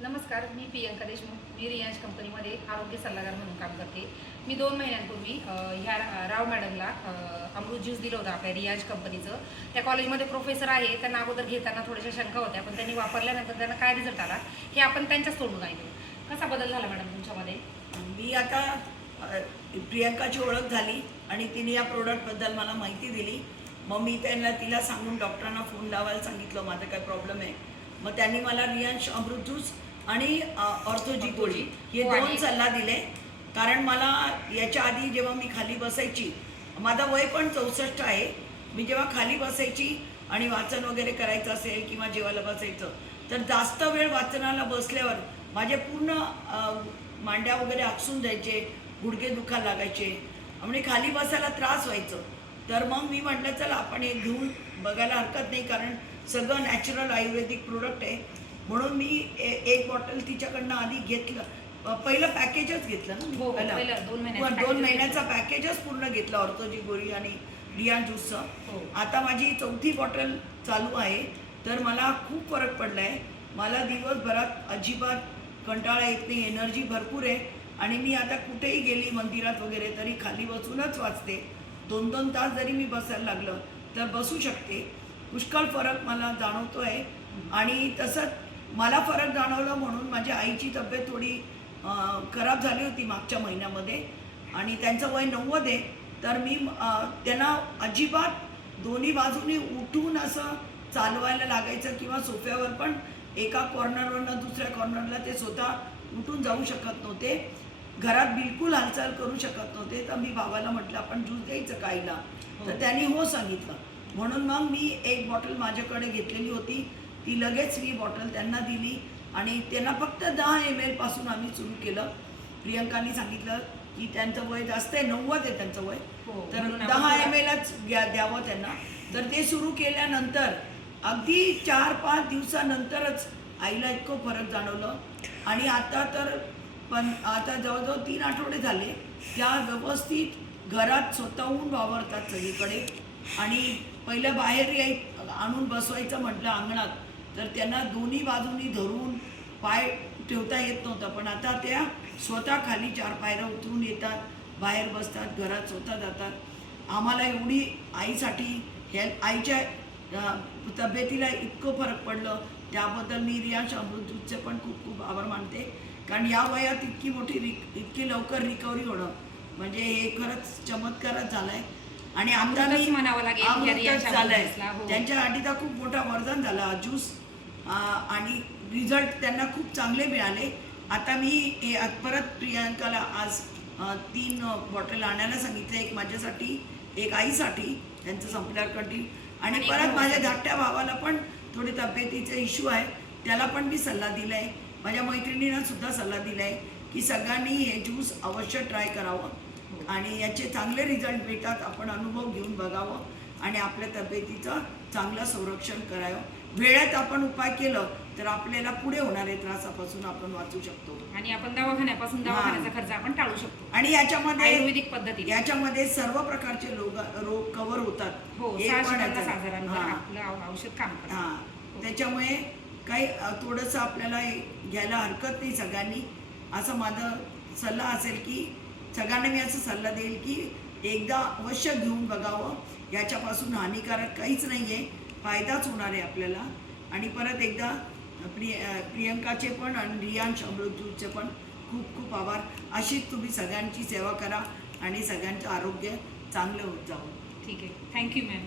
नमस्कार, मी प्रियंका देशमुख. मी रियांश कंपनीमध्ये आरोग्य सल्लागार म्हणून काम करते. मी 2 महिन्यांपूर्वी ह्या राव मॅडमला अमृत ज्यूस दिलं होतं आपल्या रियांश कंपनीचं. त्या कॉलेजमध्ये प्रोफेसर आहे. त्यांना अगोदर घेताना थोड्याशा शंका होत्या, पण त्यांनी वापरल्यानंतर त्यांना काय रिझल्ट आला हे आपण त्यांच्याच तोंडून ऐकू. कसा बदल झाला मॅडम तुमच्यामध्ये? मी आता प्रियंकाची ओळख झाली आणि तिने या प्रोडक्टबद्दल मला माहिती दिली. मग मी तिला सांगून डॉक्टरांना फोन लावायला सांगितलं माझा काय प्रॉब्लेम आहे. मग त्यांनी मला रियांश अमृत ज्यूस आणि ऑर्थोजी गोळी हे 2 सल्ला दिले. कारण मला याच्या आधी जेव्हा मी खाली बसायची, माझं वय पण 64 आहे. मी जेव्हा खाली बसायची आणि वाचन वगैरे करायचं असेल किंवा जेवायला बसायचं तर जास्त वेळ वाचनाला बसल्यावर माझे पूर्ण मांड्या वगैरे आकसून जायचे, गुडघे दुखायला लागायचे, म्हणजे खाली बसायला त्रास व्हायचं. तर मग मी म्हटलं चला आपण हे घेऊन बघायला हरकत नाही, कारण सगळं नॅचरल आयुर्वेदिक प्रोडक्ट आहे. म्हणून मी एक बॉटल तिच्याकडनं आधी घेतलं. पहिलं पॅकेजच घेतलं हो, ना, पहिलं 2 दोन महिन्याचा पॅकेजच पूर्ण घेतलं ऑर्थोजी गोळी आणि रियांश ज्यूसचं. हो. आता माझी 4थी बॉटल चालू आहे. तर मला खूप फरक पडला आहे. मला दिवसभरात अजिबात कंटाळा येत नाही, एनर्जी भरपूर आहे. आणि मी आता कुठेही गेली मंदिरात वगैरे तरी खाली बसूनच वाचते. 2-2 तास जरी मी बसायला लागलं तर बसू शकते. पुष्कळ फरक मला जाणवतो आहे. आणि तसंच मला फरक जाणवलं म्हणून माझ्या आईची तब्येत थोडी खराब झाली होती मागच्या महिन्यामध्ये आणि त्यांचं वय 90 आहे. तर मी त्यांना अजिबात दोन्ही बाजूनी उठून असं चालवायला लागायचं किंवा सोफ्यावर पण एका कॉर्नरवरनं दुसऱ्या कॉर्नरला ते स्वतः उठून जाऊ शकत नव्हते. घरात बिलकुल हालचाल करू शकत नव्हते. तर मी भावाला म्हटलं आपण ज्यूस द्यायचं का आईला, तर त्यांनी हो सांगितलं. म्हणून मग मी एक बॉटल माझ्याकडे घेतलेली होती, ती लगेच मी बॉटल त्यांना दिली आणि त्यांना फक्त 10 ml पासून आम्ही सुरू केलं. प्रियंकाने सांगितलं की त्यांचं वय जास्त आहे, 90 आहे त्यांचं वय, तर 10 mlच द्यावं त्यांना. तर ते सुरू केल्यानंतर अगदी 4-5 दिवसानंतरच आईला इतकं फरक जाणवलं. आणि आता तर आता जवळजवळ 3 आठवडे झाले त्या व्यवस्थित घरात स्वतःहून वावरतात सगळीकडे. आणि पहिलं बाहेर आणून बसवायचं म्हटलं अंगणात तर त्यांना दोन्ही बाजूनी धरून पाय ठेवता येत नव्हतं, पण आता त्या स्वतः खाली 4 पायऱ्या उतरून येतात, बाहेर बसतात, घरात स्वतः जातात. आम्हाला एवढी आईसाठी आईच्या तब्येतीला इतकं फरक पडलं त्याबद्दल मी रियांश अमृत ज्यूसचे पण खूप खूप आभार मानते. कारण या वयात इतकी लवकर रिकव्हरी होणं म्हणजे हे खरंच चमत्कारच झाला आहे. आणि आता मी अमृतच झालंय त्यांच्यासाठी तर खूप मोठा वरदान झाला ज्यूस. आणि रिझल्ट त्यांना खूप चांगले मिळाले. आता मी परत प्रियंकाला आज 3 बॉटल आणायला सांगितलं, एक माझ्यासाठी, एक आईसाठी त्यांचं संपल्यावर कंटिन्यू, आणि परत माझ्या धाकट्या भावाला पण थोडे तब्येतीचे इश्यू आहे, त्याला पण मी सल्ला दिला आहे. माझ्या मैत्रिणींना सुद्धा सल्ला दिला आहे की सगळ्यांनी हे ज्यूस अवश्य ट्राय करावं आणि याचे चांगले रिझल्ट मिळतात. आपण अनुभव घेऊन बघावं आणि आपल्या तब्येतीचं चांगलं संरक्षण करावं. वेळेत आपण उपाय केलं तर आपल्याला पुढे होणाऱ्या त्रासापासून आपण वाचू शकतो आणि आपण दवाखान्याचा खर्च आपण टाळू शकतो. आणि याच्यामध्ये आयुर्वेदिक पद्धतीने याच्यामध्ये सर्व प्रकारचे रोग कव्हर होतात. हो, 650,000 आपलं औषध काम करतं. त्याच्यामुळे काही थोडंसं आपल्याला घ्यायला हरकत नाही सगळ्यांनी, असं माझा सल्ला असेल की सगळ्यांना मी असं सल्ला देईल की एकदा अवश्य घेऊन बघावं. याच्यापासून हानिकारक काहीच नाही आहे, फायदाच होणार आहे आपल्याला. आणि परत एकदा प्रियंकाचे पण आणि रियांश अमृत ज्यूसचे पण खूप खूप आभार. अशीच तुम्ही सगळ्यांची सेवा करा आणि सगळ्यांचं आरोग्य चांगलं होत जावं. ठीक आहे, थँक्यू मॅम.